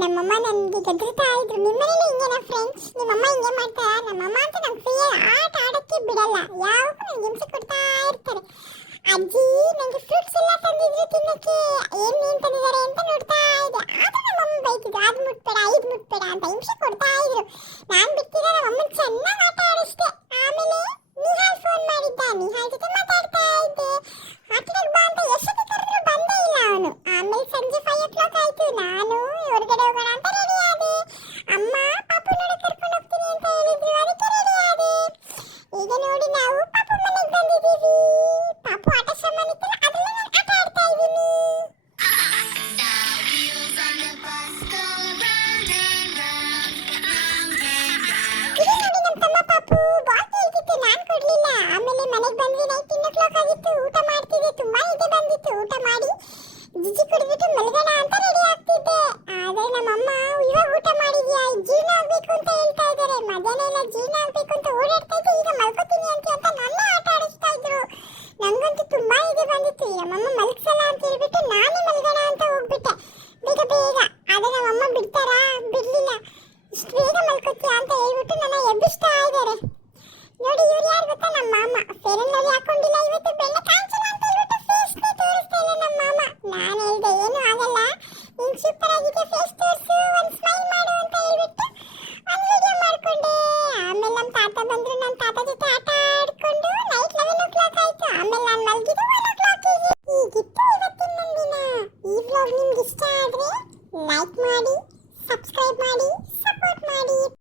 ನಮ್ಮಮ್ಮ ನನಗೆ ಗದ್ರತಾ ಇದ್ರು. ನಿಮ್ಮನೇಲಿ ಹಿಂಗೇನಾ ಫ್ರೆಂಡ್ಸ್? ನಿಮ್ಮಮ್ಮ ಹಿಂಗೆ ಮಾಡ್ತಾರಾ? ನಮ್ಮಮ್ಮ ಅಂತ ನಂಗೆ ಫ್ರೀಯಾಗಿ ಆಟ ಆಡೋಕ್ಕೆ ಬಿಡಲ್ಲ, ಯಾವಾಗೂ ನನಗೆ ಹಿಂಸೆ ಕೊಡ್ತಾ ಇರ್ತಾರೆ. ಅಜ್ಜಿ ನನಗೆ ಫ್ರೂಟ್ಸ್ ಎಲ್ಲ ತಂದಿದ್ರು ತಿನ್ನಕ್ಕೆ, ಏನ್ ತಂದಿದ್ದಾರೆ ಅಂತ ನೋಡ್ತಾ ಇದ್ದೆ. ಆದ್ರೂ ನಮ್ಮಮ್ಮ ಬೈತಿದ್ರು, ಅದು ಮುಟ್ಬೇಡ ಇದು ಮುಟ್ಬೇಡ ಅಂತ ಹಿಂಸೆ ಕೊಡ್ತಾ ಇದ್ರು. ನಾನು ಬಿಡ್ತಿಲ್ಲ, ನಮ್ಮಮ್ಮ ಚೆನ್ನಾಗಿ ಆಟ ಆಡಿಸ್ದೆ. ಆಮೇಲೆ ನಿಹಾಲ್ ಫೋನ್ ಮಾಡಿದ್ದ, ನಿಹಾಲ್ ಜೊತೆ ಮಾತಾಡ್ತಾ ಇದ್ದೆ. ಆಟಕ್ಕೆ ಬಾ ಅಂತ ಎಷ್ಟೊತ್ತಿ ಕರೆದ್ರು ಬಂದೇ ಇಲ್ಲ ಅವನು. ಆಮೇಲೆ ಸಂಜೆ 5 o'clock ಆಯ್ತು, ನಾನು ಹೊರಗಡೆ ಹೋಗೋಣ ಅಂತ ರೆಡಿ ಆದೆ. ಅಮ್ಮ ಪಾಪು ನೋಡಿ ಕರ್ಕೊಂಡು ಹೋಗ್ತೀನಿ ಅಂತ ಹೇಳಿದ್ರು, ಅದಕ್ಕೆ ರೆಡಿ ಆದೆ. ಈಗ ನೋಡಿ ನಾವು ಪಾಪು ಮನೆಗೆ ಬಂದಿದ್ದೀವಿ. ಪಾಪು ಆಟ ಸಾಮಾನು ಇತ್ತಲ್ಲ, ಅದೆಲ್ಲ ನಾನು ಆಟ ಆಡ್ತಾ ಇದ್ದೀನಿ. ಇದು ನೋಡಿ ನಮ್ಮ ತಮ್ಮ ಪಾಪು ಬಾಲ್ ಕೇಳ್ತಿತ್ತು, ನಾನು ಕೊಡ್ಲಿಲ್ಲ. ಆಮೇಲೆ ಮನೆಗೆ ಬಂದ್ವಿ, ನೈಟ್ 10 o'clock ಆಗಿತ್ತು. ಊಟ ಮಾಡ್ತಿದ್ದೆ, ತುಂಬಾ ನಿದ್ದೆ ಬಂದಿತ್ತು. ಊಟ ಮಾಡಿ ಜಿಜಿ ಕುಡಿದ್ಬಿಟ್ಟು ಮಲಗೋಣ ಅಂತ ರೆಡಿ ಆಗ್ತಿದ್ದೆ. ಆದ್ರೆ ನಮ್ಮಮ್ಮ ಇವಾಗ ಊಟ ಮಾಡಿದ್ಯಾ, ಜೀರ್ಣ ಆಗ್ಬೇಕು ಅಂತ ಹೇಳ್ತಾ ಇದ್ದಾರೆ. ಮಧ್ಯಾಹ್ನ ಎಲ್ಲ ಜೀರ್ಣ ಆಗ್ಬೇಕು ಅಂತ ಓಡಾಡ್ತಾ ಇದ್ದೆ. ಈಗ ಮಲ್ಕೋತೀನಿ ಅಂತ ನನ್ನ ಆಟ ಆಡಿಸ್ತಾ ಇದ್ರು. ನಂಗಂತೂ ತುಂಬಾ ನಿದ್ದೆ ಬಂದಿತ್ತು. ನಮ್ಮಮ್ಮ ಮಲ್ಕ್ಸಲ್ಲ ಅಂತ ಹೇಳ್ಬಿಟ್ಟು ನಾನೇ ಮಲ್ಗೋಣ ಅಂತ ಹೋಗ್ಬಿಟ್ಟೆ ಬೇಗ ಬೇಗ. ಆದ್ರೆ ನಮ್ಮಮ್ಮ ಬಿಡ್ತಾರಾ? ಬಿಡ್ಲಿಲ್ಲ. ಇಷ್ಟು ಬೇಗ ಮಲ್ಕೋತೀಯ ಅಂತ ಹೇಳ್ಬಿಟ್ಟು ನನ್ನ ಎಬ್ಬಿಸ್ತಾ ಇದ್ದಾರೆ. ನೋಡಿ ಇವ್ರು ಯಾರು ಗೊತ್ತಾ? ನಮ್ಮ ಮಾಮ. ಫೇರ್ ಅಂಡ್ ಲವ್ಲಿ ಹಾಕೊಂಡಿಲ್ಲ ಇವತ್ತು, ಬೆಣ್ಣೆ ಕಾಣಿಸಲ್ಲ ಅಂತ ಹೇಳ್ಬಿಟ್ಟು ಫೇಸ್ನೇ ತೋರಿಸ್ತಾ ಇಲ್ಲ ನಮ್ಮ ಮಾಮ. ನಾನು ಹೇಳ್ದೆ ಏನು ಆಗಲ್ಲ, ನೀನು ಸೂಪರ್ ಆಗಿದೆ, ಫೇಸ್ ತೋರಿಸು, ಒಂದು ಸ್ಮೈಲ್ ಮಾಡು ಅಂತ ಹೇಳ್ಬಿಟ್ಟು ಒಂದು ವಿಡಿಯೋ ಮಾಡ್ಕೊಂಡೆ. ಆಮೇಲೆ ನಮ್ಮ ತಾತ ಬಂದ್ರು, ನಮ್ಮ ತಾತ ಜೊತೆ ಆಟ ಆಡ್ಕೊಂಡು ನೈಟ್ 11 o'clock ಆಯ್ತು. ಆಮೇಲೆ ನಾನು ಮಲಗಿದ್ದು 1 o'clock ಹೀಗಿತ್ತು ಇವತ್ತಿನ ನನ್ನ ದಿನ. ಈ ವ್ಲಾಗ್ ನಿಮ್ಗೆ ಇಷ್ಟ ಆದರೆ ಲೈಕ್ ಮಾಡಿ, ಸಬ್ಸ್ಕ್ರೈಬ್ ಮಾಡಿ, ಸಪೋರ್ಟ್ ಮಾಡಿ.